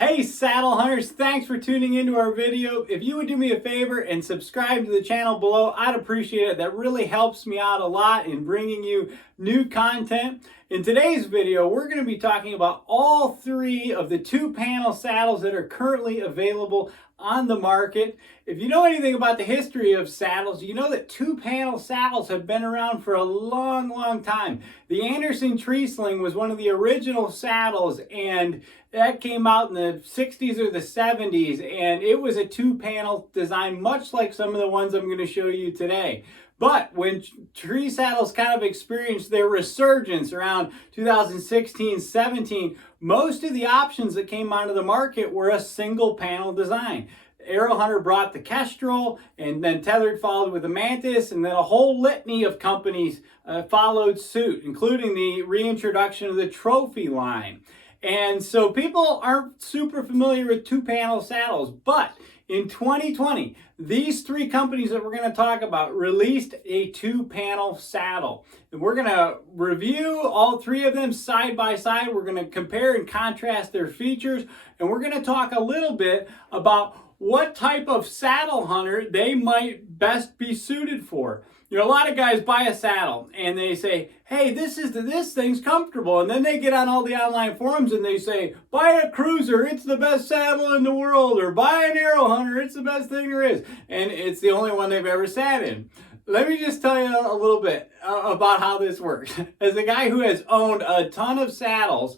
Hey saddle hunters, thanks for tuning into our video. If you would do me a favor and subscribe to the channel below, I'd appreciate it. That really helps me out a lot in bringing you new content. In today's video, we're going to be talking about all three of the two-panel saddles that are currently available on the market. If you know anything about the history of saddles, you know that two-panel saddles have been around for a long time. The Anderson Tree Sling was one of the original saddles, and that came out in the 60s or the 70s, and it was a two-panel design, much like some of the ones I'm going to show you today. But when tree saddles kind of experienced their resurgence around 2016-17, most of the options that came onto the market were a single panel design. Arrow Hunter brought the Kestrel, and then Tethrd followed with the Mantis, and then a whole litany of companies followed suit, including the reintroduction of the Trophy line. And so people aren't super familiar with two-panel saddles, but in 2020, these three companies that we're going to talk about released a two-panel saddle. And we're going to review all three of them side by side. We're going to compare and contrast their features, and we're going to talk a little bit about what type of saddle hunter they might best be suited for. You know, a lot of guys buy a saddle and they say, hey, this thing's comfortable. And then they get on all the online forums and they say, buy a cruiser, it's the best saddle in the world. Or buy an arrow hunter, it's the best thing there is. And it's the only one they've ever sat in. Let me just tell you a little bit about how this works. As a guy who has owned a ton of saddles,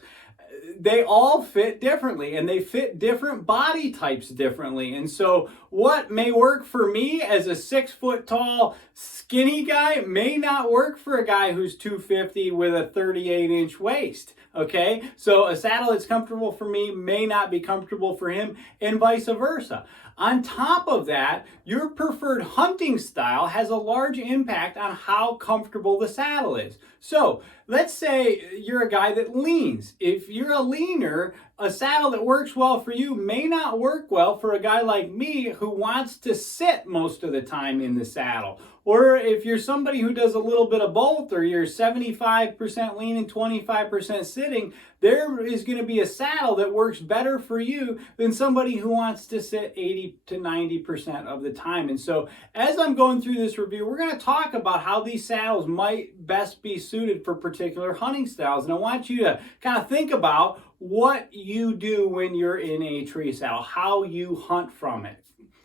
they all fit differently, and they fit different body types differently. And so what may work for me as a 6 foot tall skinny guy may not work for a guy who's 250 with a 38-inch waist. Okay, so a saddle that's comfortable for me may not be comfortable for him, and vice versa. On top of that, your preferred hunting style has a large impact on how comfortable the saddle is. So let's say you're a guy that leans. If you're a leaner, a saddle that works well for you may not work well for a guy like me who wants to sit most of the time in the saddle. Or if you're somebody who does a little bit of both, or you're 75% lean and 25% sitting, there is going to be a saddle that works better for you than somebody who wants to sit 80 to 90% of the time. And so as I'm going through this review, we're going to talk about how these saddles might best be suited for particular hunting styles. And I want you to kind of think about what you do when you're in a tree saddle, how you hunt from it.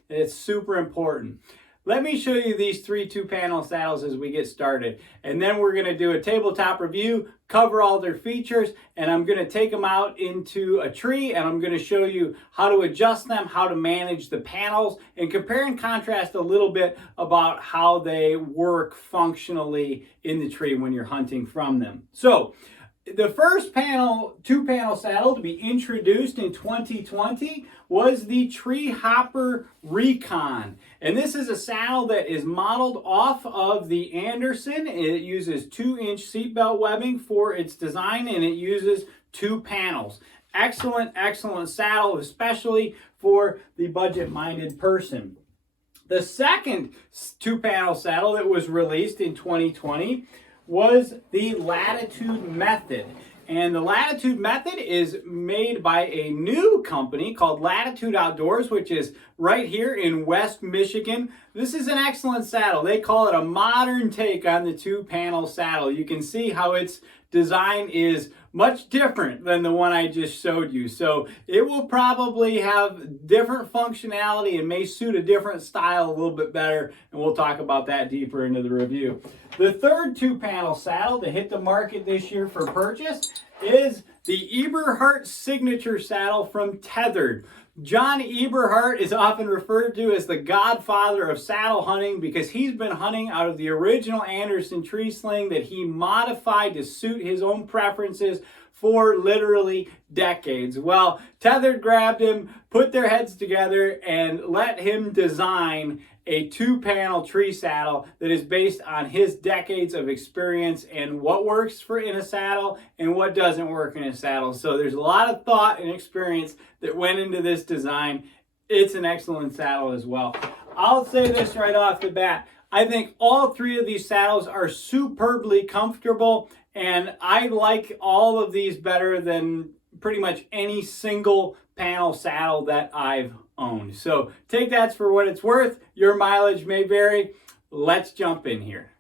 It's super important. Let me show you these three two-panel saddles as we get started. And then we're going to do a tabletop review, cover all their features, and I'm going to take them out into a tree, and I'm going to show you how to adjust them, how to manage the panels, and compare and contrast a little bit about how they work functionally in the tree when you're hunting from them. So the first two-panel saddle to be introduced in 2020 was the Treehopper Recon. And this is a saddle that is modeled off of the Anderson. It uses 2-inch seatbelt webbing for its design, and it uses two panels. Excellent saddle, especially for the budget-minded person. The second two-panel saddle that was released in 2020 was the Latitude Method. And the Latitude Method is made by a new company called Latitude Outdoors, which is right here in West Michigan. This is an excellent saddle. They call it a modern take on the two-panel saddle. You can see how its design is much different than the one I just showed you. So it will probably have different functionality and may suit a different style a little bit better, and we'll talk about that deeper into the review. The third two-panel saddle to hit the market this year for purchase is the Eberhart Signature Saddle from Tethrd. John Eberhart is often referred to as the godfather of saddle hunting because he's been hunting out of the original Anderson Tree Sling that he modified to suit his own preferences for literally decades. Well, Tethrd grabbed him, put their heads together, and let him design a two-panel tree saddle that is based on his decades of experience and what works in a saddle and what doesn't work in a saddle. So there's a lot of thought and experience that went into this design. It's an excellent saddle as well. I'll say this right off the bat. I think all three of these saddles are superbly comfortable, and I like all of these better than pretty much any single panel saddle that I've owned. So take that for what it's worth. Your mileage may vary. Let's jump in here.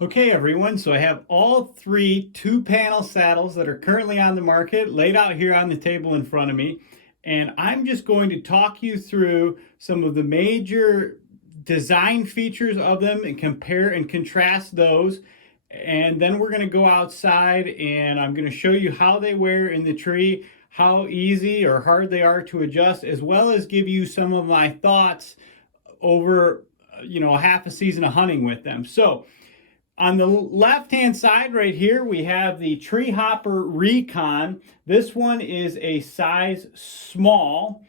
Okay, everyone, so I have all three two-panel saddles that are currently on the market laid out here on the table in front of me. And I'm just going to talk you through some of the major design features of them and compare and contrast those. And then we're going to go outside and I'm going to show you how they wear in the tree, how easy or hard they are to adjust, as well as give you some of my thoughts over, half a season of hunting with them. So on the left-hand side right here, we have the Treehopper Recon. This one is a size small.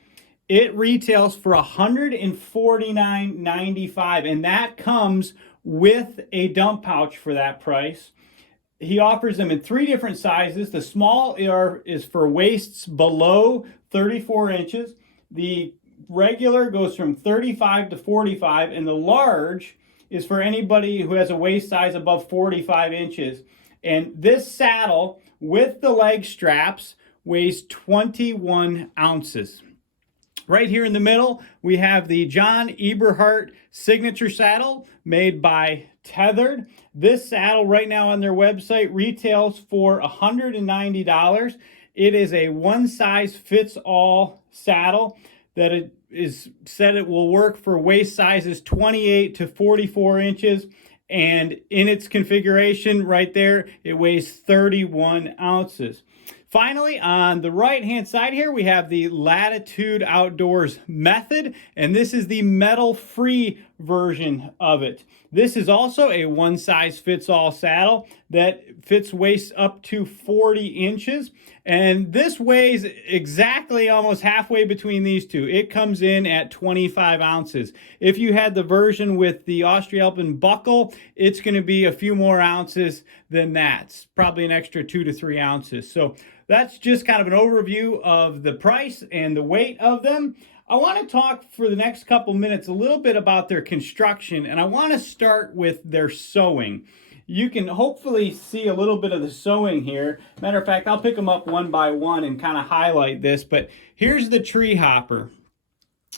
It retails for $149.95, and that comes with a dump pouch for that price. He offers them in 3 different sizes. The small is for waists below 34 inches. The regular goes from 35 to 45, and the large is for anybody who has a waist size above 45 inches. And this saddle with the leg straps weighs 21 ounces. Right here in the middle, we have the John Eberhart Signature Saddle made by Tethrd. This saddle right now on their website retails for $190. It is a one-size-fits-all saddle that it is said it will work for waist sizes 28 to 44 inches. And in its configuration right there, it weighs 31 ounces. Finally, on the right-hand side here, we have the Latitude Outdoors Method, and this is the metal-free version of it. This is also a one-size-fits-all saddle that fits waist up to 40 inches, and this weighs exactly almost halfway between these two. It comes in at 25 ounces. If you had the version with the Australpin buckle, it's going to be a few more ounces than that. It's probably an extra 2 to 3 ounces. So that's just kind of an overview of the price and the weight of them. I want to talk for the next couple minutes a little bit about their construction, and I want to start with their sewing. You can hopefully see a little bit of the sewing here. Matter of fact, I'll pick them up one by one and kind of highlight this, but here's the Treehopper.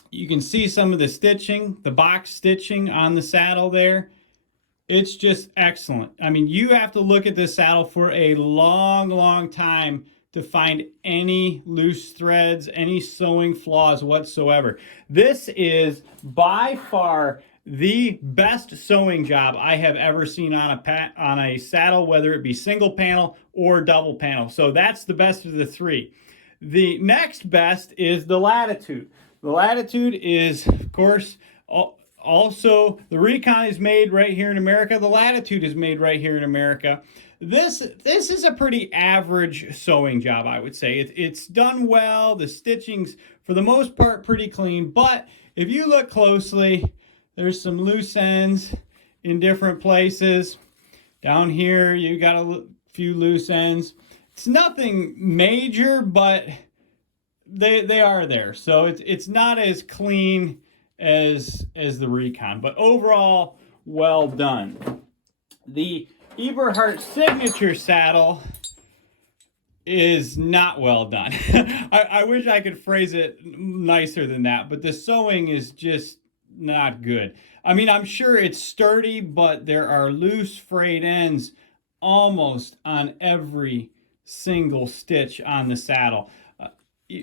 You can see some of the stitching, the box stitching on the saddle there. It's just excellent. I mean, you have to look at this saddle for a long, long time to find any loose threads, any sewing flaws whatsoever. This is by far the best sewing job I have ever seen on a saddle, whether it be single panel or double panel. So that's the best of the 3. The next best is the Latitude. The Latitude is, of course, also the Recon is made right here in America. The Latitude is made right here in America. This is a pretty average sewing job, I would say. It's done well. The stitching's, for the most part, pretty clean. But if you look closely, there's some loose ends in different places. Down here, you got a few loose ends. It's nothing major, but they are there. So it's not as clean as the Recon. But overall, well done. The Eberhart Signature Saddle is not well done. I wish I could phrase it nicer than that, but the sewing is just not good. I mean, I'm sure it's sturdy, but there are loose frayed ends almost on every single stitch on the saddle.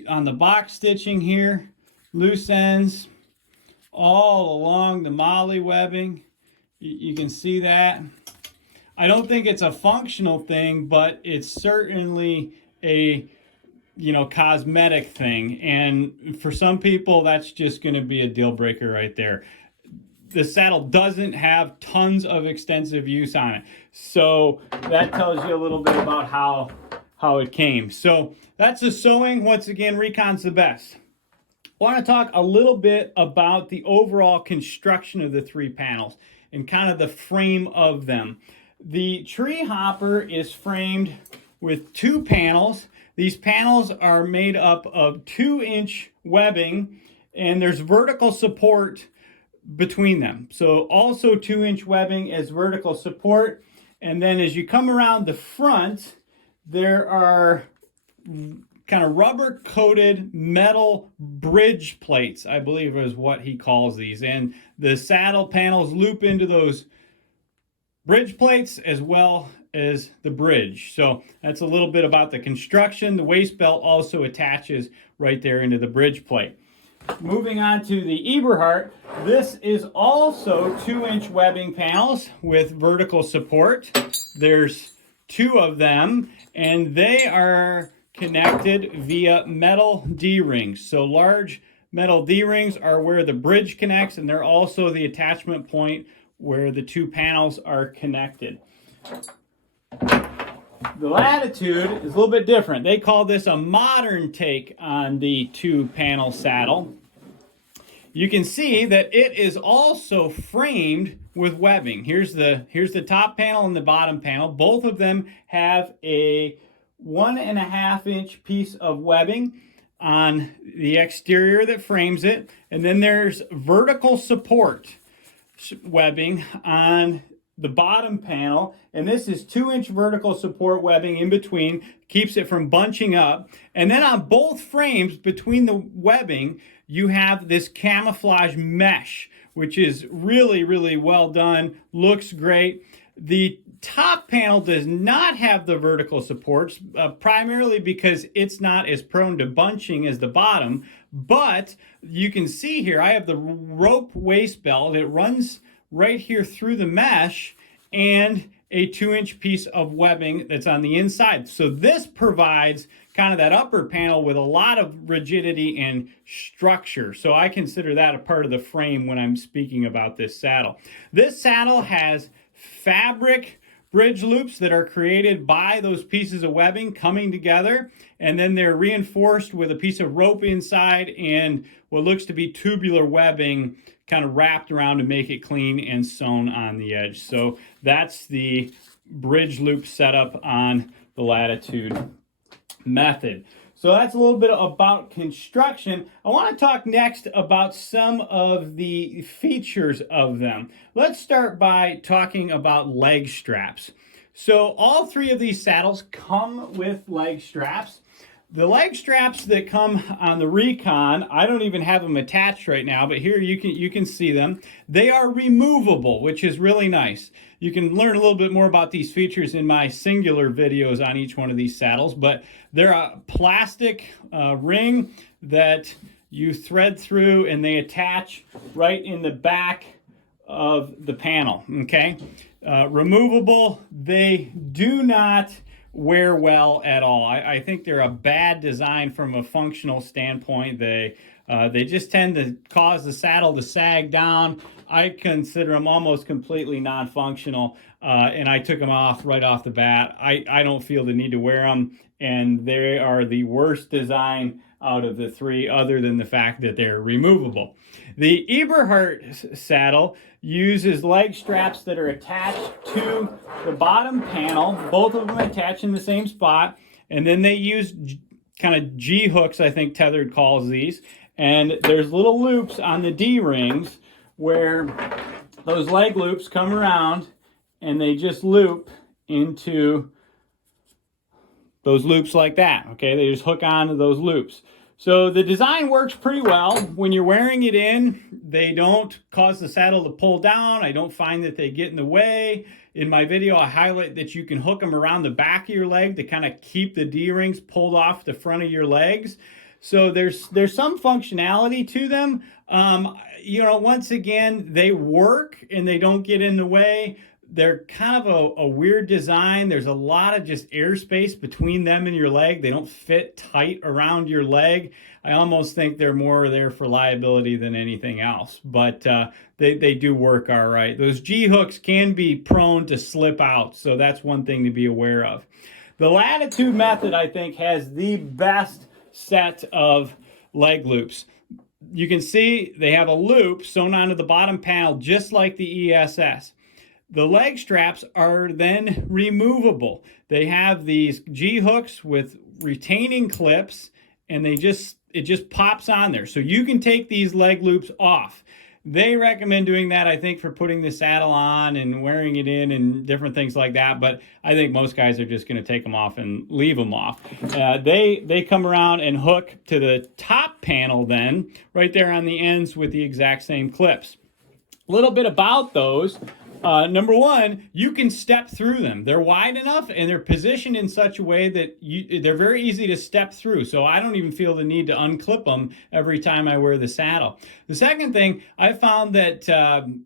On the box stitching here, loose ends all along the molly webbing. You can see that. I don't think it's a functional thing, but it's certainly a cosmetic thing. And for some people, that's just going to be a deal breaker right there. The saddle doesn't have tons of extensive use on it. So that tells you a little bit about how it came. So that's the sewing. Once again, Recon's the best. I want to talk a little bit about the overall construction of the 3 panels and kind of the frame of them. The Treehopper is framed with 2 panels. These panels are made up of 2-inch webbing, and there's vertical support between them. So also 2-inch webbing as vertical support. And then as you come around the front, there are kind of rubber coated metal bridge plates, I believe is what he calls these. And the saddle panels loop into those bridge plates as well as the bridge. So that's a little bit about the construction. The waist belt also attaches right there into the bridge plate. Moving on to the Eberhart, this is also 2-inch webbing panels with vertical support. There's 2 of them, and they are connected via metal D-rings. So large metal D-rings are where the bridge connects, and they're also the attachment point where the 2 panels are connected. The Latitude is a little bit different. They call this a modern take on the 2-panel saddle. You can see that it is also framed with webbing. Here's the top panel and the bottom panel. Both of them have a 1.5-inch piece of webbing on the exterior that frames it, and then there's vertical support webbing on the bottom panel, and this is 2-inch vertical support webbing in between, keeps it from bunching up. And then on both frames between the webbing, you have this camouflage mesh, which is really, really well done, looks great. The top panel does not have the vertical supports, primarily because it's not as prone to bunching as the bottom, but you can see here I have the rope waist belt. It runs right here through the mesh, and a 2-inch piece of webbing that's on the inside. So this provides kind of that upper panel with a lot of rigidity and structure. So I consider that a part of the frame when I'm speaking about this saddle. This saddle has fabric bridge loops that are created by those pieces of webbing coming together, and then they're reinforced with a piece of rope inside and what looks to be tubular webbing kind of wrapped around to make it clean and sewn on the edge. So that's the bridge loop setup on the Latitude Method. So that's a little bit about construction. I want to talk next about some of the features of them. Let's start by talking about leg straps. So all 3 of these saddles come with leg straps. The leg straps that come on the Recon, I don't even have them attached right now, but here you can see them. They are removable, which is really nice. You can learn a little bit more about these features in my singular videos on each one of these saddles, but they're a plastic ring that you thread through, and they attach right in the back of the panel, okay? Removable, they do not wear well at all. I think they're a bad design from a functional standpoint. They just tend to cause the saddle to sag down. I consider them almost completely non-functional, and I took them off right off the bat. I don't feel the need to wear them, and they are the worst design out of the 3, other than the fact that they're removable. The Eberhart saddle uses leg straps that are attached to the bottom panel, both of them attached in the same spot, and then they use kind of G hooks, I think Tethrd calls these, and there's little loops on the D-rings where those leg loops come around and they just loop into those loops like that, okay? They just hook onto those loops. So the design works pretty well. When you're wearing it in, they don't cause the saddle to pull down. I don't find that they get in the way. In my video, I highlight that you can hook them around the back of your leg to kind of keep the D-rings pulled off the front of your legs. So there's some functionality to them. Once again, they work and they don't get in the way. They're kind of a weird design. There's a lot of just airspace between them and your leg. They don't fit tight around your leg. I almost think they're more there for liability than anything else, but they do work all right. Those G-hooks can be prone to slip out, so that's one thing to be aware of. The Latitude Method, I think, has the best set of leg loops. You can see they have a loop sewn onto the bottom panel just like the ESS. The leg straps are then removable. They have these G-hooks with retaining clips, and it just pops on there. So you can take these leg loops off. They recommend doing that, I think, for putting the saddle on and wearing it in and different things like that. But I think most guys are just going to take them off and leave them off. They come around and hook to the top panel then, right there on the ends with the exact same clips. A little bit about those. Number one, you can step through them. They're wide enough and they're positioned in such a way that they're very easy to step through. So I don't even feel the need to unclip them every time I wear the saddle. The second thing, I found that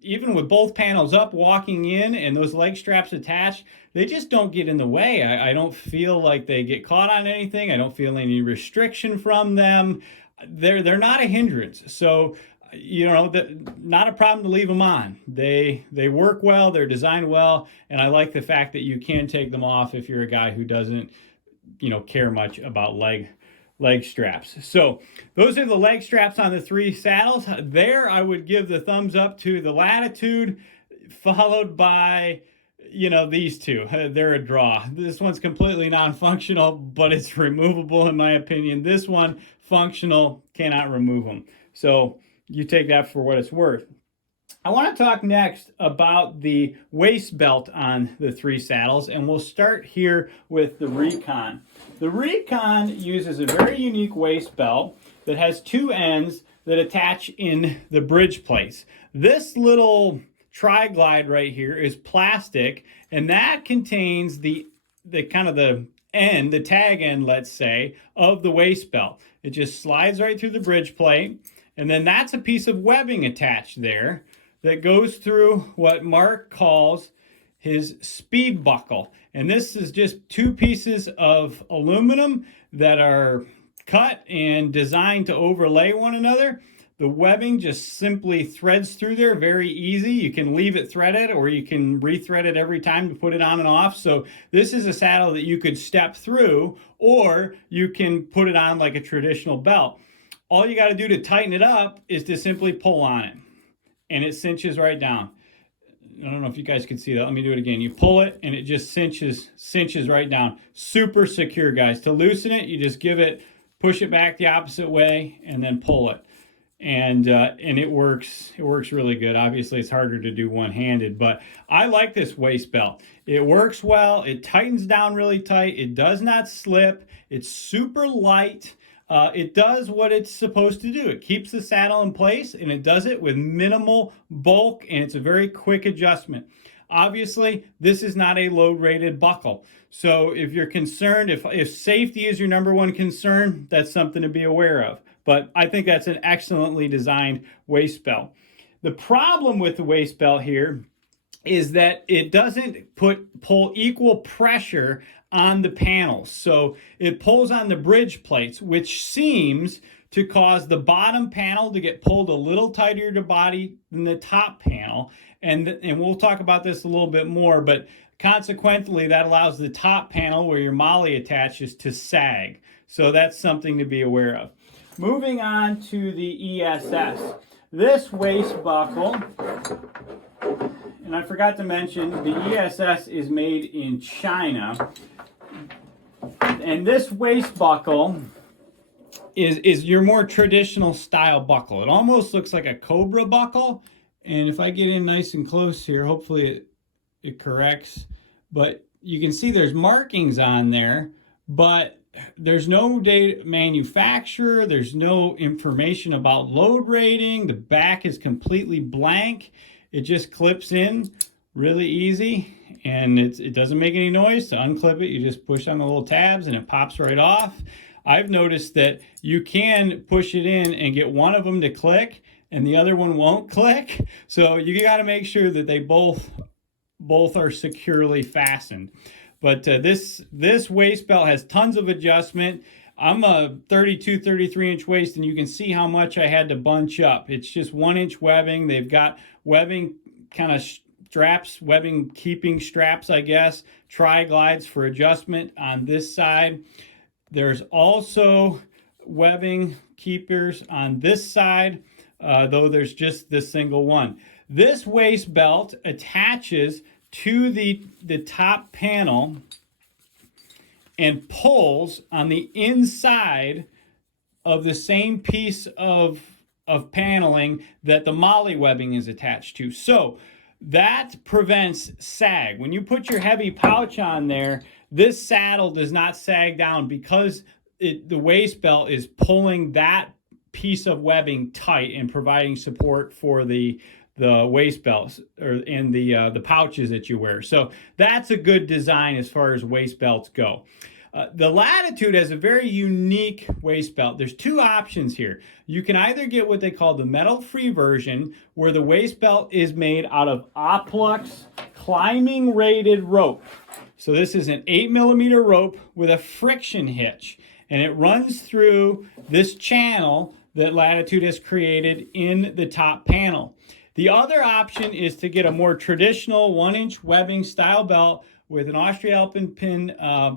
even with both panels up walking in and those leg straps attached, they just don't get in the way. I don't feel like they get caught on anything. I don't feel any restriction from them. They're not a hindrance. So not a problem to leave them on. They work well, they're designed well, and I like the fact that you can take them off if you're a guy who doesn't, care much about leg straps. So those are the leg straps on the 3 saddles. There, I would give the thumbs up to the Latitude, followed by these 2. They're a draw. This one's completely non-functional, but it's removable in my opinion. This one, functional, cannot remove them. So you take that for what it's worth. I want to talk next about the waist belt on the 3 saddles, and we'll start here with the Recon. The Recon uses a very unique waist belt that has 2 ends that attach in the bridge plates. This little tri-glide right here is plastic, and that contains the end, the tag end, let's say, of the waist belt. It just slides right through the bridge plate. And then that's a piece of webbing attached there that goes through what Mark calls his speed buckle. And this is just 2 pieces of aluminum that are cut and designed to overlay one another. The webbing just simply threads through there, very easy. You can leave it threaded or you can rethread it every time to put it on and off. So this is a saddle that you could step through, or you can put it on like a traditional belt. All you got to do to tighten it up is to simply pull on it, and it cinches right down. I don't know if you guys can see that. Let me do it again. You pull it, and it just cinches right down. Super secure, guys. To loosen it, you just push it back the opposite way, and then pull it. And it works. It works really good. Obviously, it's harder to do one-handed, but I like this waist belt. It works well. It tightens down really tight. It does not slip. It's super light. It does what it's supposed to do. It keeps the saddle in place, and it does it with minimal bulk, and it's a very quick adjustment. Obviously, this is not a load-rated buckle. So if you're concerned, if safety is your number one concern, that's something to be aware of. But I think that's an excellently designed waist belt. The problem with the waist belt here is that it doesn't pull equal pressure on the panels. So it pulls on the bridge plates, which seems to cause the bottom panel to get pulled a little tighter to body than the top panel. And we'll talk about this a little bit more, but consequently that allows the top panel where your molly attaches to sag. So that's something to be aware of. Moving on to the ESS. This waist buckle, and I forgot to mention, the ESS is made in China. And this waist buckle is your more traditional style buckle. It almost looks like a Cobra buckle. And if I get in nice and close here, hopefully it corrects. But you can see there's markings on there, but there's no date manufacturer. There's no information about load rating. The back is completely blank. It just clips in really easy, and it doesn't make any noise. To unclip it, you just push on the little tabs and it pops right off. I've noticed that you can push it in and get one of them to click and the other one won't click. So you got to make sure that they both are securely fastened. But this waist belt has tons of adjustment. I'm a 32, 33-inch waist, and you can see how much I had to bunch up. It's just 1-inch webbing. They've got webbing kind of straps, webbing keeping straps, I guess, tri-glides for adjustment on this side. There's also webbing keepers on this side, though there's just this single one. This waist belt attaches to the top panel and pulls on the inside of the same piece of of paneling that the molly webbing is attached to. So that prevents sag. When you put your heavy pouch on there, this saddle does not sag down because the waist belt is pulling that piece of webbing tight and providing support for the waist belts and the pouches that you wear. So that's a good design as far as waist belts go. The Latitude has a very unique waist belt. There's two options here. You can either get what they call the metal-free version, where the waist belt is made out of Oplux climbing rated rope. So this is an 8mm rope with a friction hitch, and it runs through this channel that Latitude has created in the top panel. The other option is to get a more traditional 1-inch webbing style belt with an Australpin pin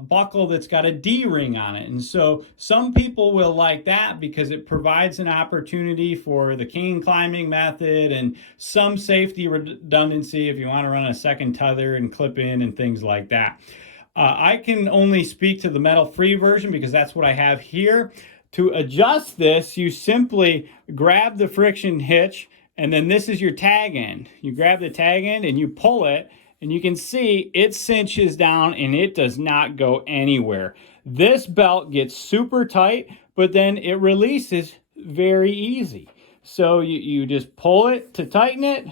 buckle that's got a D-ring on it. And so some people will like that because it provides an opportunity for the cane climbing method and some safety redundancy if you want to run a second tether and clip in and things like that. I can only speak to the metal-free version because that's what I have here. To adjust this, you simply grab the friction hitch, and then this is your tag end. You grab the tag end and you pull it, and you can see it cinches down and it does not go anywhere. This belt gets super tight, but then it releases very easy. So you just pull it to tighten it,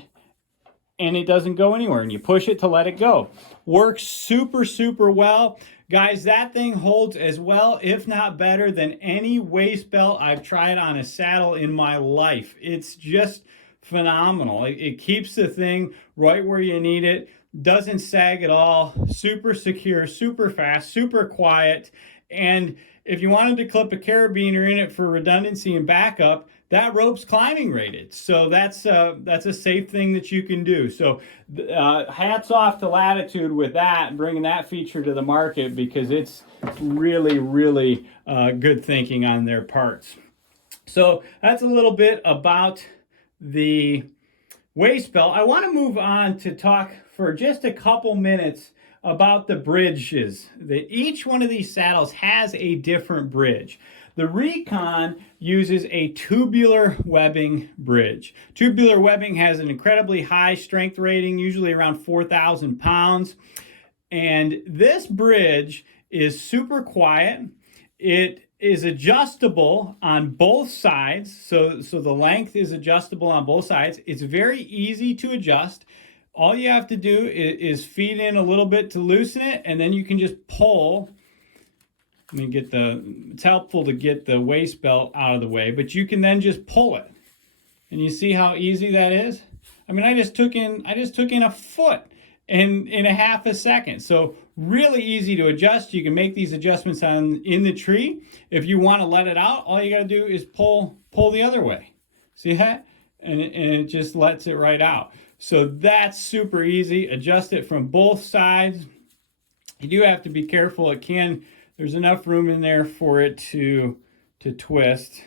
and it doesn't go anywhere, and you push it to let it go. Works super, super well. Guys, that thing holds as well, if not better, than any waist belt I've tried on a saddle in my life. It's just phenomenal. It keeps the thing right where you need it, doesn't sag at all, super secure, super fast, super quiet. And if you wanted to clip a carabiner in it for redundancy and backup, that rope's climbing rated. So that's a safe thing that you can do. So hats off to Latitude with that, bringing that feature to the market, because it's really, really good thinking on their parts. So that's a little bit about the waist belt. I want to move on to talk for just a couple minutes about the bridges. Each one of these saddles has a different bridge. The Recon uses a tubular webbing bridge. Tubular webbing has an incredibly high strength rating, usually around 4,000 pounds. And this bridge is super quiet. It is adjustable on both sides. So the length is adjustable on both sides. It's very easy to adjust. All you have to do is feed in a little bit to loosen it, and then you can just pull. It's helpful to get the waist belt out of the way, but you can then just pull it. And you see how easy that is? I mean, I just took in a foot in a half a second. So really easy to adjust. You can make these adjustments in the tree. If you want to let it out, all you got to do is pull the other way. See that? And it just lets it right out. So that's super easy. Adjust it from both sides. You do have to be careful. There's enough room in there for it to twist.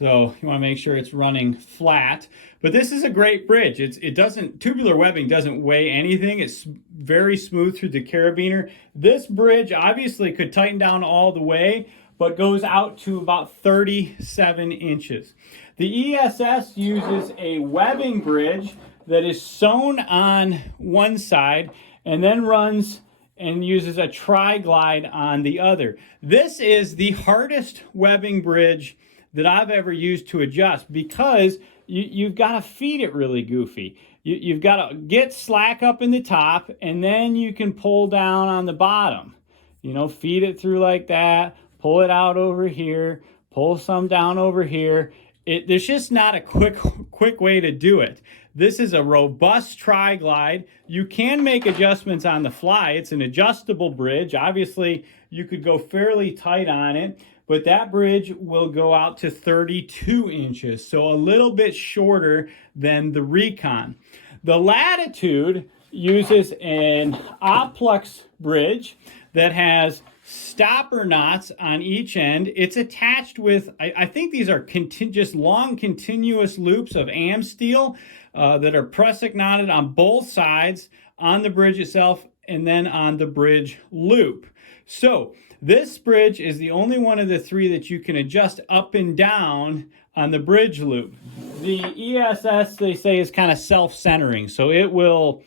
So you want to make sure it's running flat. But this is a great bridge. Tubular webbing doesn't weigh anything. It's very smooth through the carabiner. This bridge obviously could tighten down all the way, but goes out to about 37 inches. The ESS uses a webbing bridge that is sewn on one side and then runs and uses a tri-glide on the other. This is the hardest webbing bridge that I've ever used to adjust, because you've got to feed it really goofy. You've got to get slack up in the top, and then you can pull down on the bottom. Feed it through like that, pull it out over here, pull some down over here. There's just not a quick way to do it. This is a robust tri-glide. You can make adjustments on the fly. It's an adjustable bridge. Obviously, you could go fairly tight on it, but that bridge will go out to 32 inches, so a little bit shorter than the Recon. The Latitude uses an Oplux bridge that has stopper knots on each end. It's attached with, I think these are just long continuous loops of am steel that are prusik knotted on both sides, on the bridge itself and then on the bridge loop. So This bridge is the only one of the three that you can adjust up and down on the bridge loop. The ESS, they say, is kind of self-centering, so it will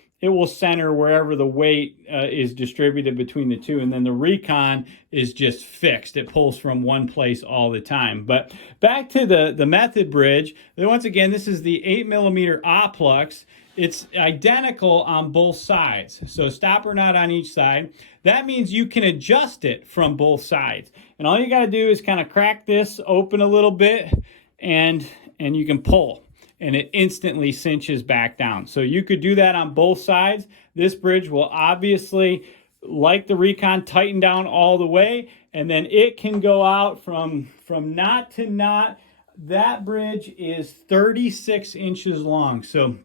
center wherever the weight is distributed between the two, and then the Recon is just fixed. It pulls from one place all the time. But back to the Method bridge, once again, this is the 8mm Oplux. It's identical on both sides, so stopper knot on each side. That means you can adjust it from both sides. And all you got to do is kind of crack this open a little bit, and you can pull, and it instantly cinches back down. So you could do that on both sides. This bridge will obviously, like the Recon, tighten down all the way, and then it can go out from knot to knot. That bridge is 36 inches long. So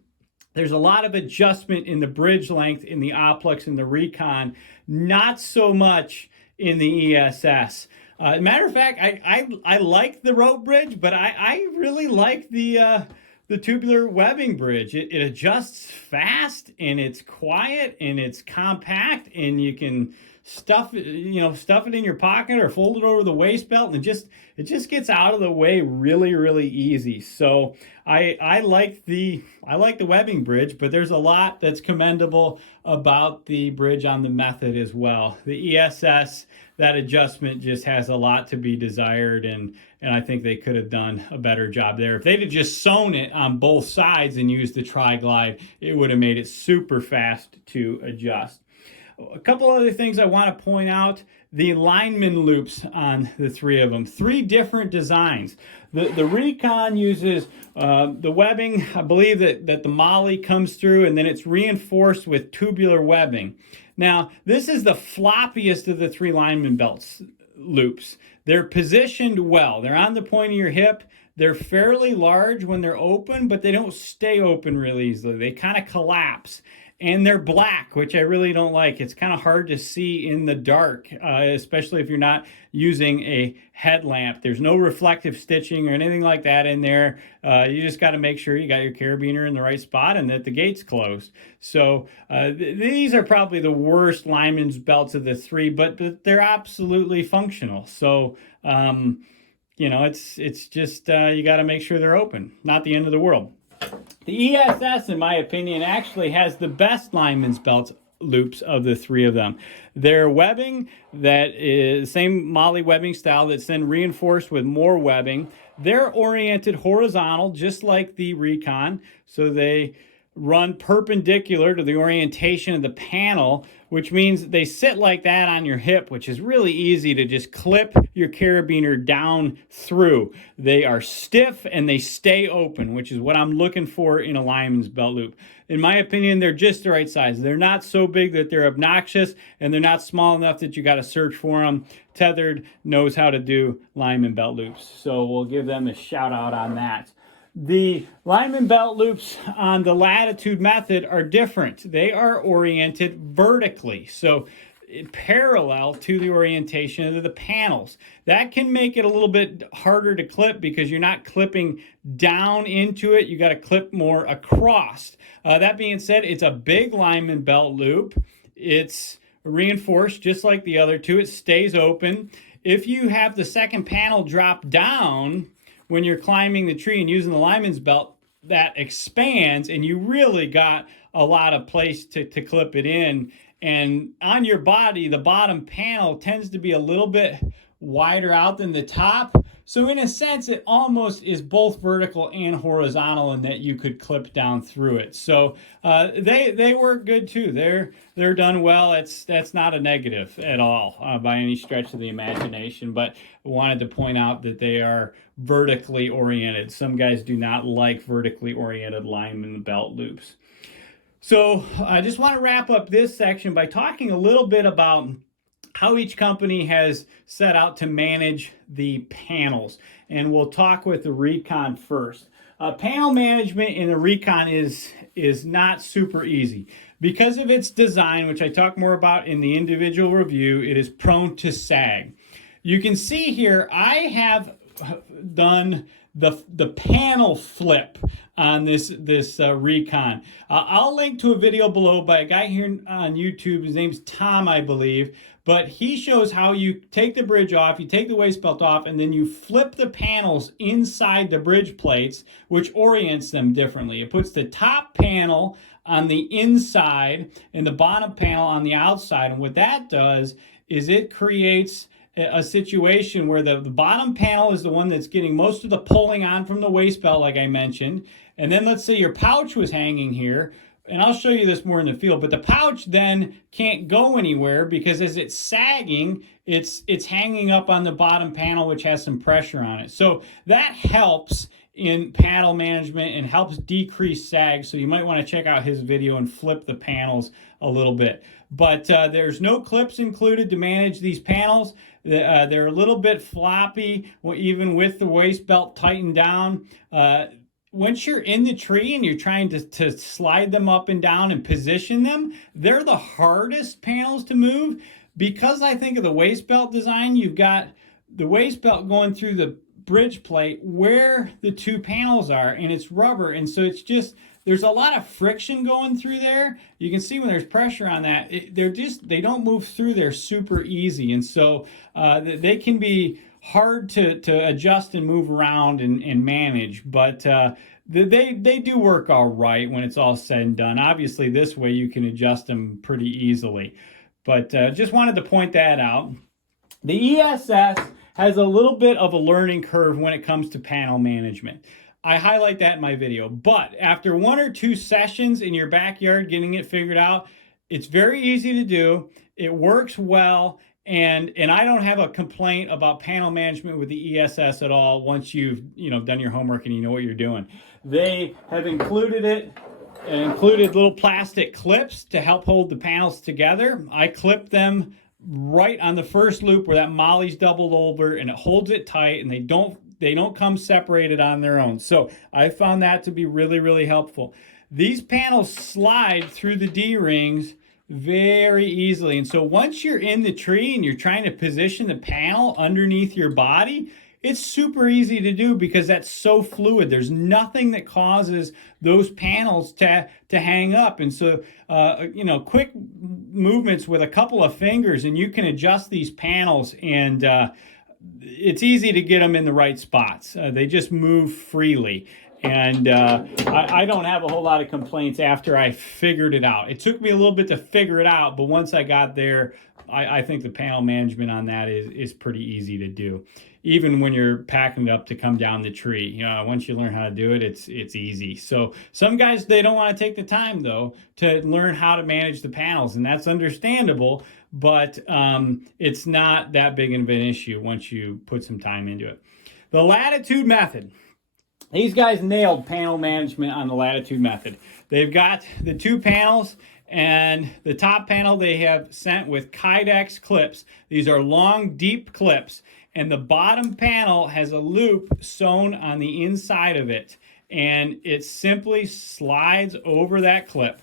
there's a lot of adjustment in the bridge length in the Oplux and the Recon, not so much in the ESS. Matter of fact, I like the rope bridge, but I really like the tubular webbing bridge. It adjusts fast, and it's quiet, and it's compact, and you can stuff it in your pocket or fold it over the waist belt, and it just gets out of the way really easy. So I like the webbing bridge, but there's a lot that's commendable about the bridge on the Method as well. The ESS, that adjustment just has a lot to be desired, and I think they could have done a better job there. If they'd have just sewn it on both sides and used the Tri-Glide, it would have made it super fast to adjust. A couple other things I want to point out: the lineman loops on the three of them. Three different designs. The Recon uses the webbing. I believe that the molly comes through, and then it's reinforced with tubular webbing. Now, this is the floppiest of the three lineman belts loops. They're positioned well. They're on the point of your hip. They're fairly large when they're open, but they don't stay open really easily. They kind of collapse. And they're black, which I really don't like. It's kind of hard to see in the dark, especially if you're not using a headlamp. There's no reflective stitching or anything like that in there. You just got to make sure you got your carabiner in the right spot and that the gate's closed. So these are probably the worst lineman's belts of the three, but they're absolutely functional. So, it's just you got to make sure they're open. Not the end of the world. The ESS, in my opinion, actually has the best lineman's belt loops of the three of them. Their webbing, that is same molly webbing style that's then reinforced with more webbing. They're oriented horizontal, just like the Recon, so they run perpendicular to the orientation of the panel, which means they sit like that on your hip, which is really easy to just clip your carabiner down through. They are stiff and they stay open, which is what I'm looking for in a lineman's belt loop. In my opinion, they're just the right size. They're not so big that they're obnoxious, and they're not small enough that you got to search for them. Tethrd knows how to do lineman belt loops, so we'll give them a shout out on that. The lineman belt loops on the Latitude Method are different. They are oriented vertically, so parallel to the orientation of the panels. That can make it a little bit harder to clip because you're not clipping down into it. You got to clip more across. That being said, it's a big lineman belt loop. It's reinforced just like the other two. It stays open. If you have the second panel drop down when you're climbing the tree and using the lineman's belt, that expands, and you really got a lot of place to clip it in. And on your body, the bottom panel tends to be a little bit wider out than the top. So in a sense, it almost is both vertical and horizontal in that you could clip down through it. So they work good too. They're done well. That's not a negative at all by any stretch of the imagination. But I wanted to point out that they are vertically oriented. Some guys do not like vertically oriented lineman belt loops. So I just want to wrap up this section by talking a little bit about how each company has set out to manage the panels. And we'll talk with the Recon first. Panel management in the Recon is not super easy. Because of its design, which I talk more about in the individual review, it is prone to sag. You can see here, I have done the panel flip on this Recon. I'll link to a video below by a guy here on YouTube. His name's Tom, I believe. But he shows how you take the bridge off, you take the waist belt off, and then you flip the panels inside the bridge plates, which orients them differently. It puts the top panel on the inside and the bottom panel on the outside. And what that does is it creates a situation where the bottom panel is the one that's getting most of the pulling on from the waist belt, like I mentioned. And then let's say your pouch was hanging here. And I'll show you this more in the field, but the pouch then can't go anywhere because as it's sagging, it's hanging up on the bottom panel, which has some pressure on it. So that helps in paddle management and helps decrease sag. So you might want to check out his video and flip the panels a little bit. But there's no clips included to manage these panels. They're a little bit floppy, even with the waist belt tightened down. Once you're in the tree and you're trying to slide them up and down and position them, they're the hardest panels to move because I think of the waist belt design. You've got the waist belt going through the bridge plate where the two panels are, and it's rubber, and so it's just, there's a lot of friction going through there. You can see when there's pressure on that, they don't move through there super easy, and so they can be hard to adjust and move around and manage, but they do work all right when it's all said and done. Obviously, this way you can adjust them pretty easily, but just wanted to point that out. The ESS has a little bit of a learning curve when it comes to panel management. I highlight that in my video, but after 1 or 2 sessions in your backyard getting it figured out, it's very easy to do. It works well. And I don't have a complaint about panel management with the ESS at all once you've done your homework and you know what you're doing. They have included little plastic clips to help hold the panels together. I clip them right on the first loop where that molly's doubled over, and it holds it tight, and they don't come separated on their own. So I found that to be really, really helpful. These panels slide through the D-rings very easily. And so once you're in the tree and you're trying to position the panel underneath your body, it's super easy to do because that's so fluid. There's nothing that causes those panels to hang up. And so, quick movements with a couple of fingers and you can adjust these panels, and it's easy to get them in the right spots. They just move freely. And I don't have a whole lot of complaints after I figured it out. It took me a little bit to figure it out, but once I got there, I think the panel management on that is pretty easy to do. Even when you're packing it up to come down the tree, once you learn how to do it, it's easy. So some guys, they don't want to take the time though to learn how to manage the panels, and that's understandable, but it's not that big of an issue once you put some time into it. The Latitude Method. These guys nailed panel management on the Latitude Method. They've got the 2 panels, and the top panel they have sent with Kydex clips. These are long, deep clips, and the bottom panel has a loop sewn on the inside of it, and it simply slides over that clip.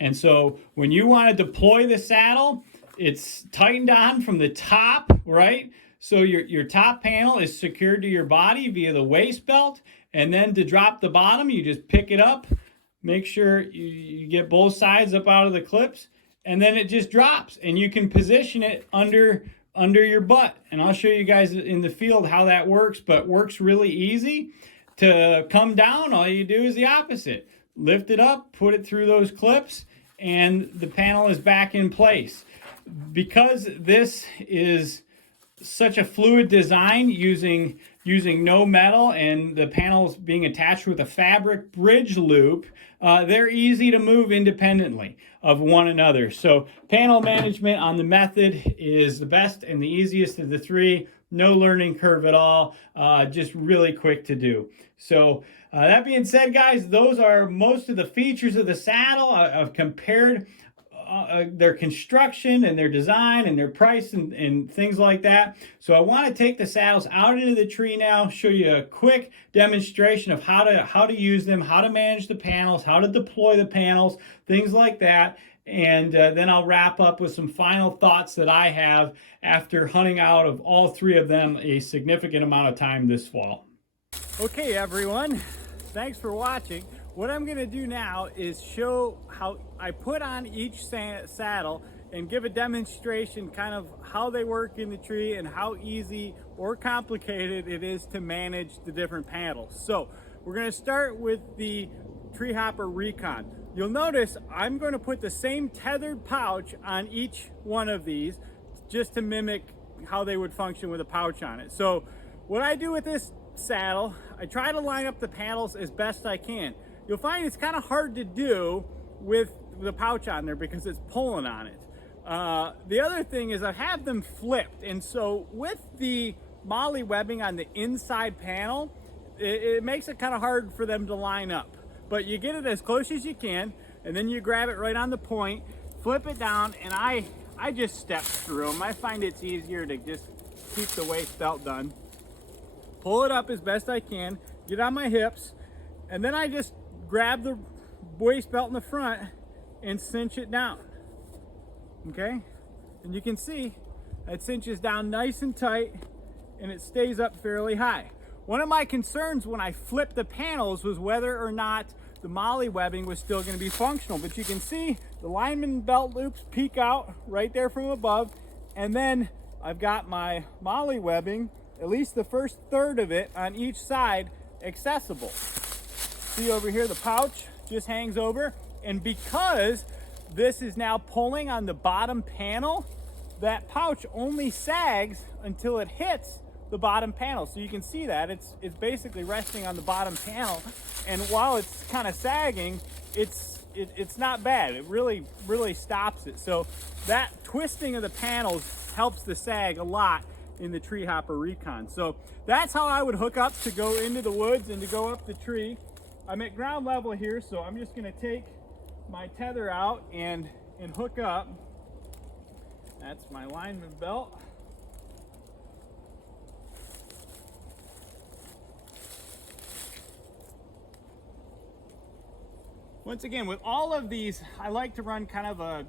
And so when you want to deploy the saddle, it's tightened on from the top, right? So your top panel is secured to your body via the waist belt. And then to drop the bottom, you just pick it up, make sure you get both sides up out of the clips, and then it just drops. And you can position it under your butt. And I'll show you guys in the field how that works, but works really easy. To come down, all you do is the opposite. Lift it up, put it through those clips, and the panel is back in place. Because this is such a fluid design using no metal and the panels being attached with a fabric bridge loop, they're easy to move independently of one another. So panel management on the Method is the best and the easiest of the 3. No learning curve at all, just really quick to do. So that being said, guys, those are most of the features of the saddle. I've compared their construction and their design and their price and things like that. So I want to take the saddles out into the tree now, show you a quick demonstration of how to use them, how to manage the panels, how to deploy the panels, things like that. And then I'll wrap up with some final thoughts that I have after hunting out of all 3 of them a significant amount of time this fall. Okay everyone, thanks for watching. What I'm going to do now is show how I put on each saddle and give a demonstration kind of how they work in the tree and how easy or complicated it is to manage the different panels. So we're going to start with the Treehopper Recon. You'll notice I'm going to put the same tethered pouch on each one of these just to mimic how they would function with a pouch on it. So what I do with this saddle, I try to line up the panels as best I can. You'll find it's kind of hard to do with the pouch on there because it's pulling on it. The other thing is I have them flipped, and so with the molly webbing on the inside panel, it makes it kind of hard for them to line up. But you get it as close as you can, and then you grab it right on the point, flip it down, and I just step through them. I find it's easier to just keep the waist belt done. Pull it up as best I can, get on my hips, and then I just grab the waist belt in the front and cinch it down. Okay? And you can see it cinches down nice and tight and it stays up fairly high. One of my concerns when I flipped the panels was whether or not the molly webbing was still going to be functional, but you can see the Lineman belt loops peek out right there from above, and then I've got my molly webbing, at least the first third of it on each side, accessible. See over here, the pouch just hangs over, and because this is now pulling on the bottom panel, that pouch only sags until it hits the bottom panel. So you can see that it's basically resting on the bottom panel, and while it's kind of sagging, it's not bad. It really stops it. So that twisting of the panels helps the sag a lot in the Treehopper Recon. So that's how I would hook up to go into the woods and to go up the tree. I'm at ground level here, so I'm just going to take my tether out and hook up. That's my Lineman belt. Once again, with all of these, I like to run kind of a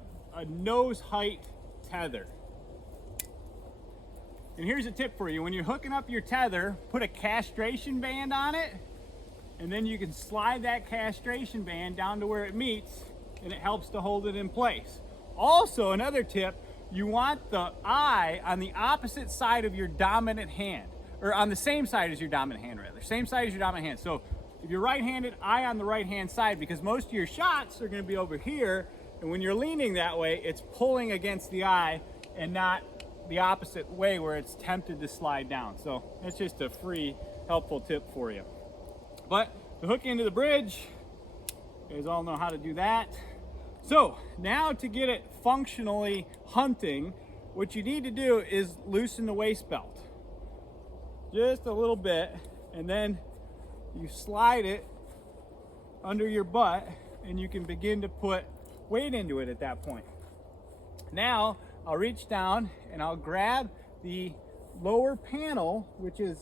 nose height tether. And here's a tip for you. When you're hooking up your tether, put a castration band on it, and then you can slide that castration band down to where it meets, and it helps to hold it in place. Also, another tip, you want the eye on the opposite side of your dominant hand, or on the same side as your dominant hand rather, same side as your dominant hand. So if you're right-handed, eye on the right-hand side, because most of your shots are going to be over here, and when you're leaning that way, it's pulling against the eye and not the opposite way where it's tempted to slide down. So that's just a free helpful tip for you. But to hook into the bridge, you guys all know how to do that. So now to get it functionally hunting, what you need to do is loosen the waist belt just a little bit, and then you slide it under your butt, and you can begin to put weight into it at that point. Now I'll reach down and I'll grab the lower panel, which is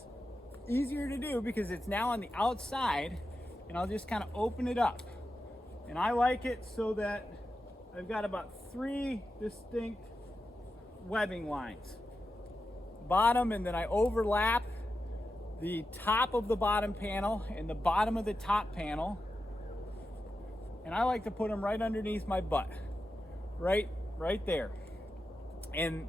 easier to do because it's now on the outside, and I'll just kind of open it up. And I like it so that I've got about 3 distinct webbing lines. Bottom, and then I overlap the top of the bottom panel and the bottom of the top panel. And I like to put them right underneath my butt. Right there. And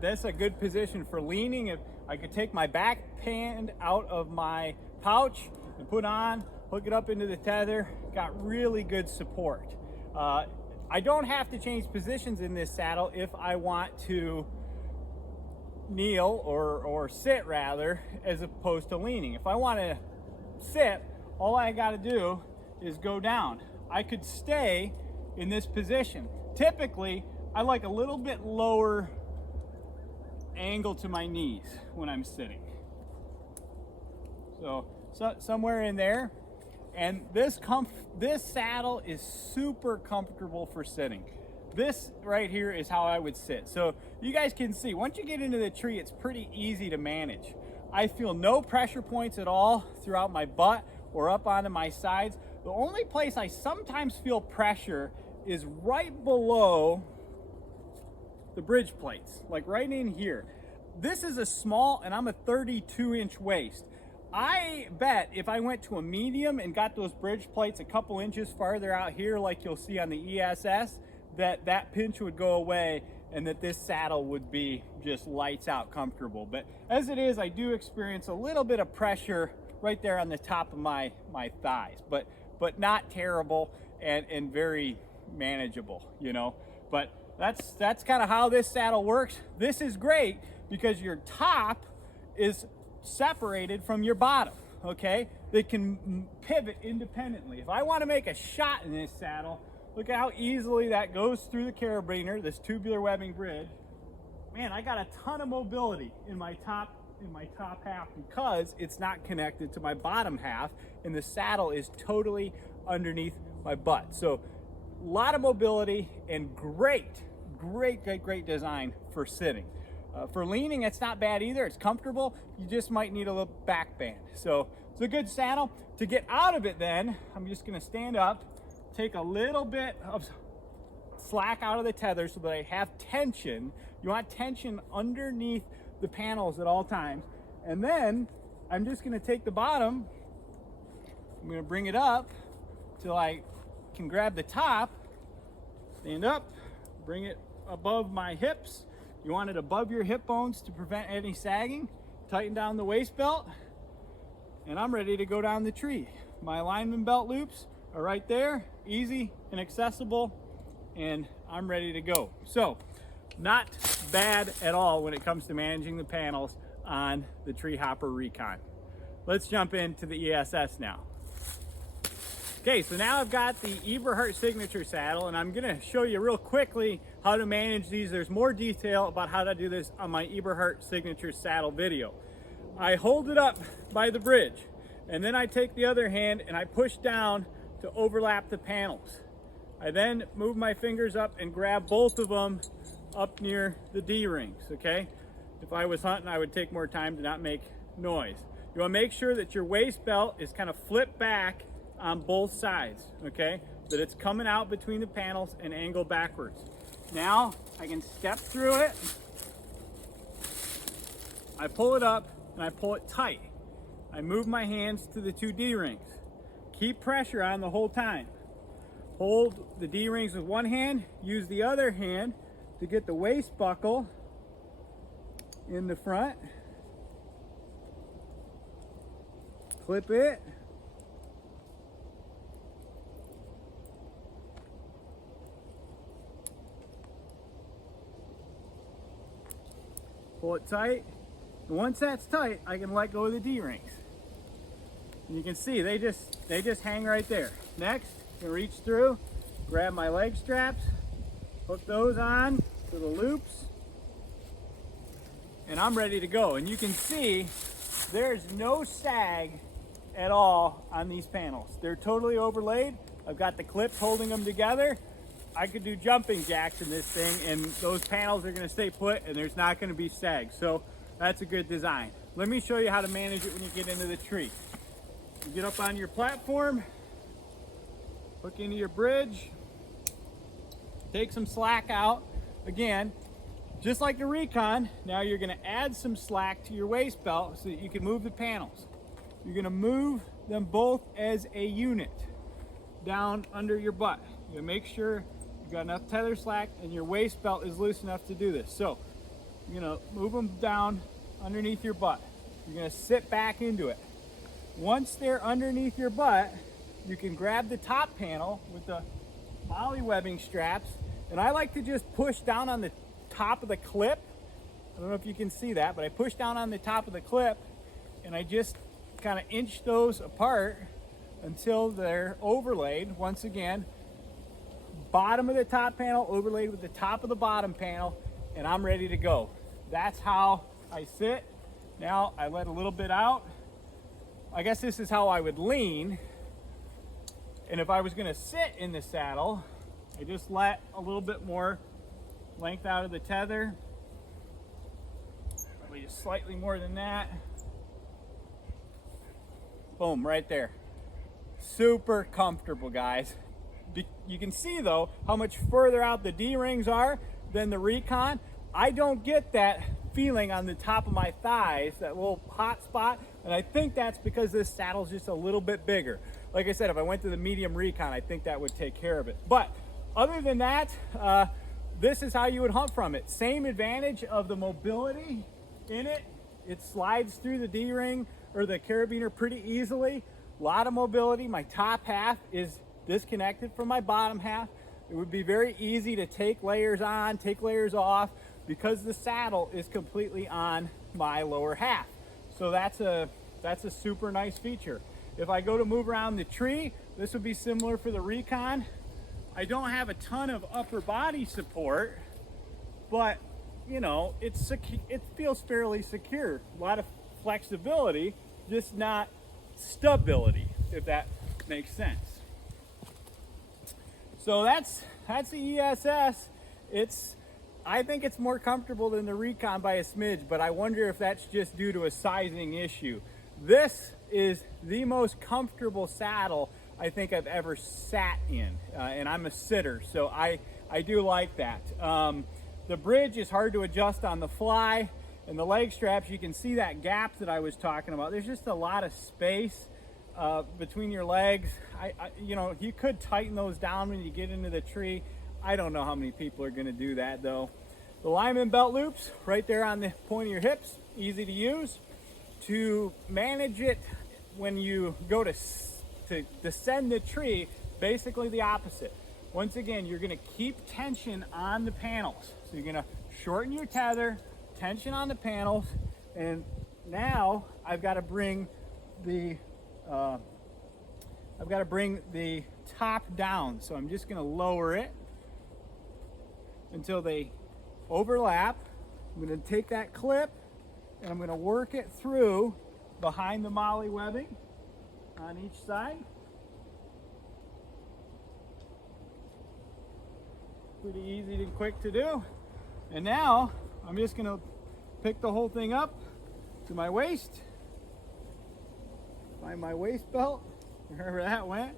that's a good position for leaning. If I could take my back hand out of my pouch and put on, hook it up into the tether, got really good support. I don't have to change positions in this saddle if I want to kneel or sit rather, as opposed to leaning. If I want to sit, all I got to do is go down. I could stay in this position. Typically, I like a little bit lower angle to my knees when I'm sitting. So somewhere in there. And this saddle is super comfortable for sitting. This right here is how I would sit. So you guys can see, once you get into the tree, it's pretty easy to manage. I feel no pressure points at all throughout my butt or up onto my sides. The only place I sometimes feel pressure is right below the bridge plates, like right in here. This is a small, and I'm a 32-inch waist. I bet if I went to a medium and got those bridge plates a couple inches farther out here, like you'll see on the ESS, that pinch would go away and that this saddle would be just lights out comfortable. But as it is, I do experience a little bit of pressure right there on the top of my thighs, but not terrible and very manageable, you know. But that's kind of how this saddle works. This is great because your top is separated from your bottom, okay? They can pivot independently. If I want to make a shot in this saddle, look at how easily that goes through the carabiner, this tubular webbing bridge. Man, I got a ton of mobility in my top half because it's not connected to my bottom half, and the saddle is totally underneath my butt. So a lot of mobility and great design for sitting. For leaning, it's not bad either. It's comfortable. You just might need a little back band. So it's a good saddle. To get out of it then, I'm just gonna stand up, take a little bit of slack out of the tether so that I have tension. You want tension underneath the panels at all times. And then I'm just gonna take the bottom, I'm gonna bring it up till I can grab the top, stand up, bring it above my hips. You want it above your hip bones to prevent any sagging. Tighten down the waist belt, and I'm ready to go down the tree. My Lineman belt loops are right there, easy and accessible, and I'm ready to go. So, not bad at all when it comes to managing the panels on the Treehopper Recon. Let's jump into the ESS now. Okay, so now I've got the Eberhart Signature Saddle, and I'm gonna show you real quickly how to manage these. There's more detail about how to do this on my Eberhart Signature Saddle video. I hold it up by the bridge, and then I take the other hand and I push down to overlap the panels. I then move my fingers up and grab both of them up near the D-rings, okay? If I was hunting, I would take more time to not make noise. You wanna make sure that your waist belt is kind of flipped back on both sides, okay? That it's coming out between the panels and angled backwards. Now I can step through it. I pull it up and I pull it tight. I move my hands to the two D-rings. Keep pressure on the whole time. Hold the D-rings with one hand, use the other hand to get the waist buckle in the front. Clip it. Pull it tight. And once that's tight, I can let go of the D-rings. And you can see they just hang right there. Next, I'm gonna reach through, grab my leg straps, hook those on to the loops, and I'm ready to go. And you can see there's no sag at all on these panels. They're totally overlaid. I've got the clips holding them together. I could do jumping jacks in this thing and those panels are gonna stay put and there's not gonna be sag. So that's a good design. Let me show you how to manage it when you get into the tree. You get up on your platform, hook into your bridge, take some slack out. Again, just like the Recon, now you're gonna add some slack to your waist belt so that you can move the panels. You're gonna move them both as a unit down under your butt. You're gonna make sure you've got enough tether slack and your waist belt is loose enough to do this. So you're gonna move them down underneath your butt. You're gonna sit back into it. Once they're underneath your butt, you can grab the top panel with the molly webbing straps, and I like to just push down on the top of the clip. I don't know if you can see that, but I push down on the top of the clip and I just kind of inch those apart until they're overlaid. Once again, bottom of the top panel overlaid with the top of the bottom panel, and I'm ready to go. That's how I sit. Now I let a little bit out. I guess this is how I would lean. And if I was gonna sit in the saddle, I just let a little bit more length out of the tether. Probably just slightly more than that. Boom, right there. Super comfortable, guys. You can see though how much further out the D-rings are than the Recon. I don't get that feeling on the top of my thighs, that little hot spot, and I think that's because this saddle's just a little bit bigger. Like I said, if I went to the medium Recon, I think that would take care of it. But other than that, this is how you would hunt from it. Same advantage of the mobility in it. It slides through the D-ring or the carabiner pretty easily. A lot of mobility. My top half is disconnected from my bottom half. It would be very easy to take layers on, take layers off, because the saddle is completely on my lower half. So that's a super nice feature. If I go to move around the tree, this would be similar for the Recon. I don't have a ton of upper body support, but you know, it feels fairly secure. A lot of flexibility, just not stability, if that makes sense. So that's the ESS. I think it's more comfortable than the Recon by a smidge, but I wonder if that's just due to a sizing issue. This is the most comfortable saddle I think I've ever sat in, and I'm a sitter, so I do like that. The bridge is hard to adjust on the fly, and the leg straps, you can see that gap that I was talking about. There's just a lot of space between your legs. You know, you could tighten those down when you get into the tree. I don't know how many people are going to do that though. The Lineman belt loops right there on the point of your hips, easy to use. To manage it when you go to descend the tree, basically the opposite. Once again, you're going to keep tension on the panels. So you're going to shorten your tether, tension on the panels, and now I've got to bring the top down. So I'm just going to lower it until they overlap. I'm going to take that clip and I'm going to work it through behind the molly webbing on each side. Pretty easy and quick to do. And now I'm just going to pick the whole thing up to my waist, find my waist belt, wherever that went,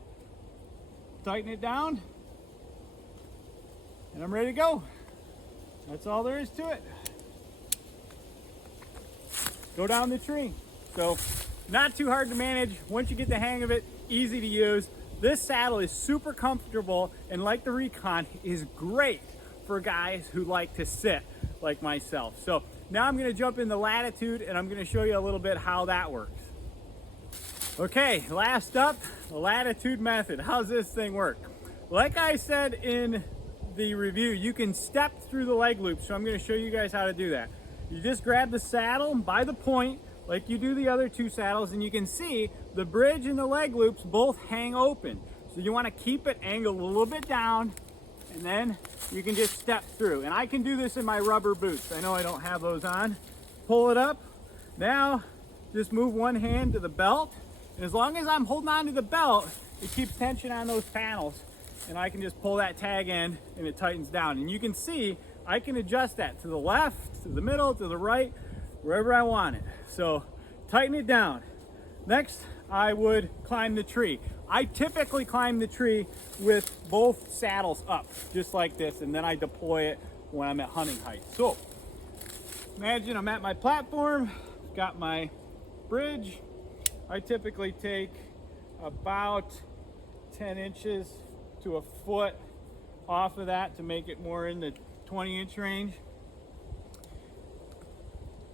tighten it down, and I'm ready to go. That's all there is to it. Go down the tree. So not too hard to manage. Once you get the hang of it, easy to use. This saddle is super comfortable, and like the Recon, is great for guys who like to sit like myself. So now I'm going to jump in the Latitude, and I'm going to show you a little bit how that works. Okay, last up, the Latitude Method. How's this thing work? Like I said in the review, you can step through the leg loop, so I'm going to show you guys how to do that. You just grab the saddle by the point like you do the other two saddles, and you can see the bridge and the leg loops both hang open. So you want to keep it angled a little bit down, and then you can just step through. And I can do this in my rubber boots. I know I don't have those on. Pull it up. Now just move one hand to the belt, and as long as I'm holding on to the belt, it keeps tension on those panels, and I can just pull that tag in and it tightens down. And you can see I can adjust that to the left, to the middle, to the right, wherever I want it. So tighten it down. Next, I would climb the tree. I typically climb the tree with both saddles up, just like this, and then I deploy it when I'm at hunting height. So imagine I'm at my platform, got my bridge. I typically take about 10 inches to a foot off of that to make it more in the 20-inch range.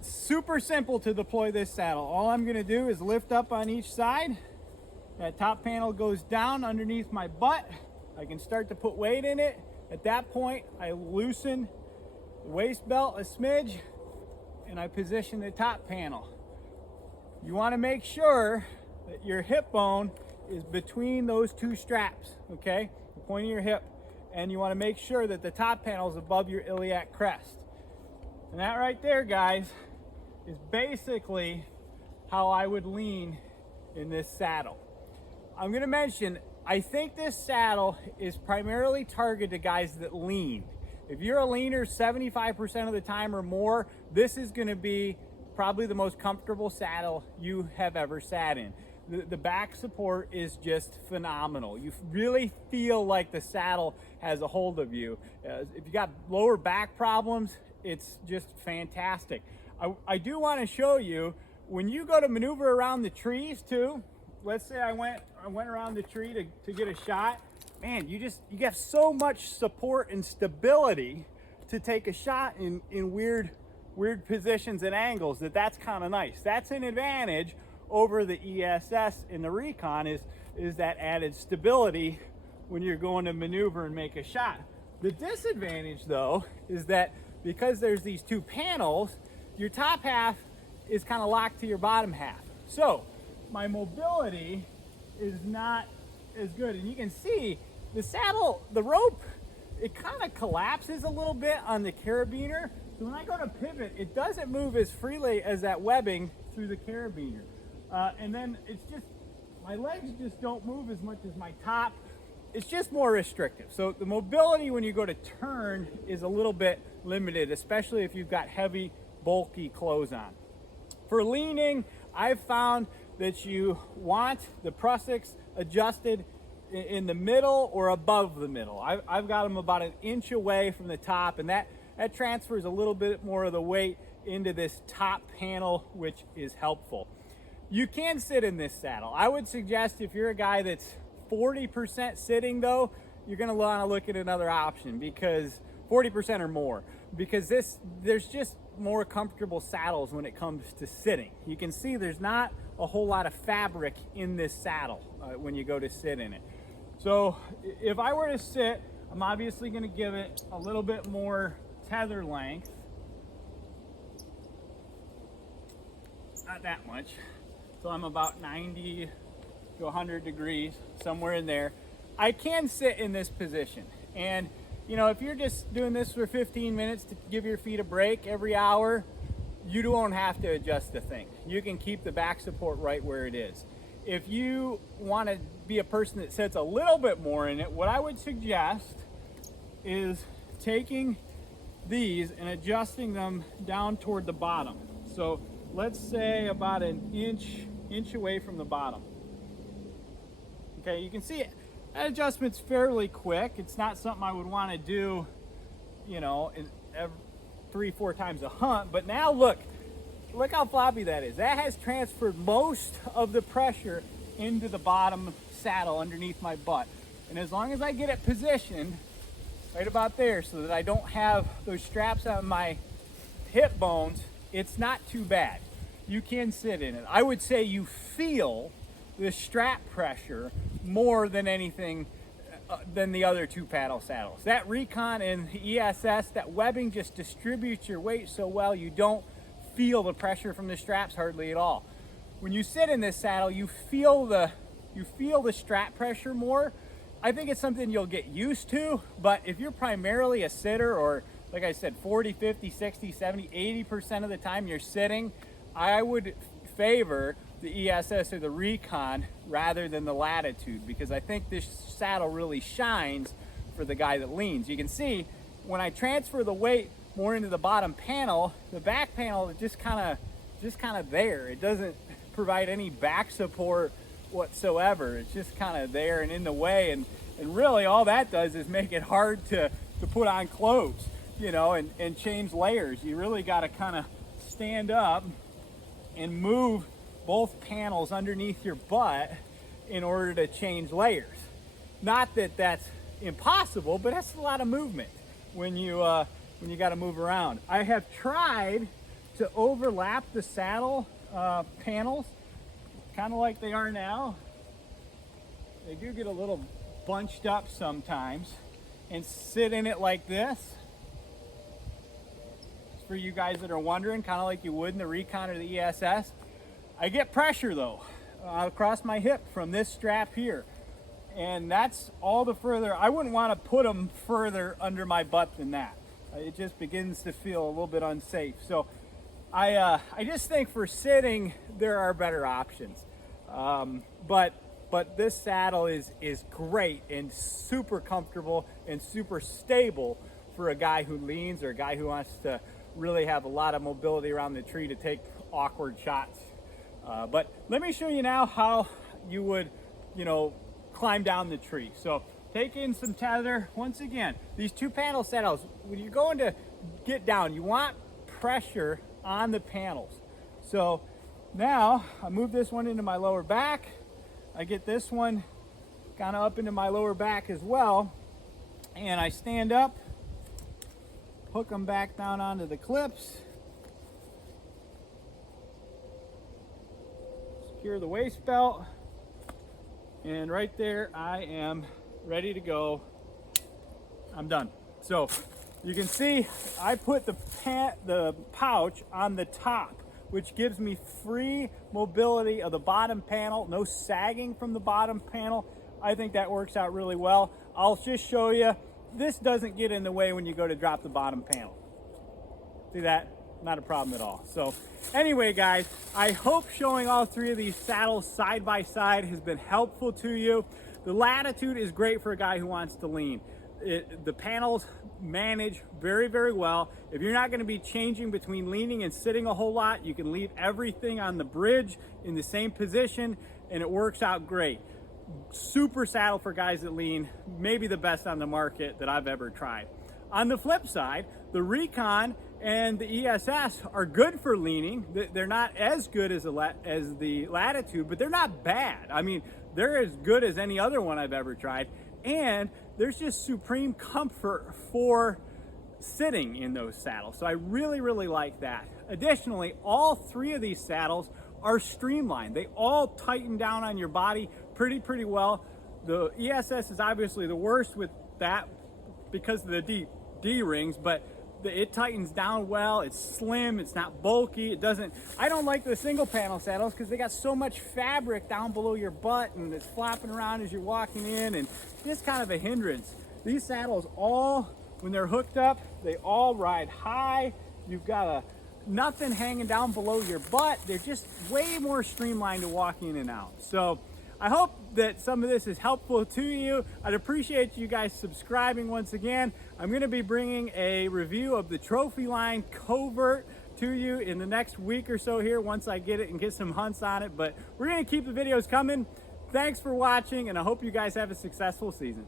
Super simple to deploy this saddle. All I'm going to do is lift up on each side. That top panel goes down underneath my butt. I can start to put weight in it. At that point, I loosen the waist belt a smidge and I position the top panel. You want to make sure that your hip bone is between those two straps, okay? The point of your hip. And you want to make sure that the top panel is above your iliac crest. And that right there, guys, is basically how I would lean in this saddle. I'm going to mention, I think this saddle is primarily targeted to guys that lean. If you're a leaner 75% of the time or more, this is going to be probably the most comfortable saddle you have ever sat in. The back support is just phenomenal. You really feel like the saddle has a hold of you. If you got lower back problems, it's just fantastic. I do want to show you, when you go to maneuver around the trees too, let's say I went around the tree to get a shot, man, you get so much support and stability to take a shot in weird positions and angles that's kind of nice. That's an advantage over the ESS in the Recon, is that added stability when you're going to maneuver and make a shot. The disadvantage though is that because there's these two panels, your top half is kind of locked to your bottom half. So my mobility is not as good. And you can see the saddle, the rope, it kind of collapses a little bit on the carabiner. So when I go to pivot, it doesn't move as freely as that webbing through the carabiner. And then it's just, my legs just don't move as much as my top. It's just more restrictive. So the mobility when you go to turn is a little bit limited, especially if you've got heavy, bulky clothes on. For leaning, I've found that you want the prussiks adjusted in the middle or above the middle. I've got them about an inch away from the top, and that transfers a little bit more of the weight into this top panel, which is helpful. You can sit in this saddle. I would suggest if you're a guy that's 40% sitting though, you're gonna want to look at another option, because 40% or more, because there's just more comfortable saddles when it comes to sitting. You can see there's not a whole lot of fabric in this saddle when you go to sit in it. So if I were to sit, I'm obviously going to give it a little bit more tether length. Not that much. So I'm about 90 to 100 degrees, somewhere in there. I can sit in this position. And you know, if you're just doing this for 15 minutes to give your feet a break every hour, you don't have to adjust the thing. You can keep the back support right where it is. If you want to be a person that sits a little bit more in it, what I would suggest is taking these and adjusting them down toward the bottom. So let's say about an inch away from the bottom. Okay, you can see it. That adjustment's fairly quick. It's not something I would want to do, you know, 3-4 times a hunt. But now look how floppy that is. That has transferred most of the pressure into the bottom saddle underneath my butt. And as long as I get it positioned right about there so that I don't have those straps on my hip bones, it's not too bad. You can sit in it. I would say you feel the strap pressure more than anything than the other two paddle saddles. That Recon and ESS, that webbing just distributes your weight so well you don't feel the pressure from the straps hardly at all. When you sit in this saddle, you feel the strap pressure more. I think it's something you'll get used to, but if you're primarily a sitter, or like I said, 40, 50, 60, 70, 80% of the time you're sitting, I would favor the ESS or the Recon rather than the Latitude, because I think this saddle really shines for the guy that leans. You can see when I transfer the weight more into the bottom panel, the back panel is just kind of there. It doesn't provide any back support whatsoever. It's just kind of there and in the way, and really all that does is make it hard to put on clothes, you know, and change layers. You really got to kind of stand up and move both panels underneath your butt in order to change layers. Not that that's impossible, but that's a lot of movement when you got to move around. I have tried to overlap the saddle panels, kind of like they are now. They do get a little bunched up sometimes, and sit in it like this. For you guys that are wondering, kind of like you would in the Recon or the ESS. I get pressure though across my hip from this strap here, and that's all the further. I wouldn't want to put them further under my butt than that. It just begins to feel a little bit unsafe. So I just think for sitting there are better options. But this saddle is great and super comfortable and super stable for a guy who leans, or a guy who wants to really have a lot of mobility around the tree to take awkward shots. But let me show you now how you would, you know, climb down the tree. So take in some tether. Once again, these two panel saddles, when you're going to get down. You want pressure on the panels. So now I move this one into my lower back. I get this one kind of up into my lower back as well. And I stand up, hook them back down onto the clips, secure the waist belt, and right there I am ready to go. I'm done. So you can see I put the pouch on the top, which gives me free mobility of the bottom panel, no sagging from the bottom panel. I think that works out really well. I'll just show you. This doesn't get in the way when you go to drop the bottom panel. See that? Not a problem at all. So anyway, guys, I hope showing all three of these saddles side by side has been helpful to you. The Latitude is great for a guy who wants to lean. The panels manage very, very well. If you're not going to be changing between leaning and sitting a whole lot, you can leave everything on the bridge in the same position and it works out great. Super saddle for guys that lean, maybe the best on the market that I've ever tried. On the flip side, the Recon and the ESS are good for leaning. They're not as good as the Latitude, but they're not bad. I mean, they're as good as any other one I've ever tried. And there's just supreme comfort for sitting in those saddles. So I really, really like that. Additionally, all three of these saddles are streamlined. They all tighten down on your body pretty well. The ESS is obviously the worst with that because of the D-rings, but it tightens down well. It's slim, it's not bulky. I don't like the single panel saddles because they got so much fabric down below your butt and it's flopping around as you're walking in, and it's kind of a hindrance. These saddles all, when they're hooked up, they all ride high. You've got nothing hanging down below your butt. They're just way more streamlined to walk in and out. So I hope that some of this is helpful to you. I'd appreciate you guys subscribing once again. I'm going to be bringing a review of the Trophy Line Covert to you in the next week or so here once I get it and get some hunts on it. But we're going to keep the videos coming. Thanks for watching, and I hope you guys have a successful season.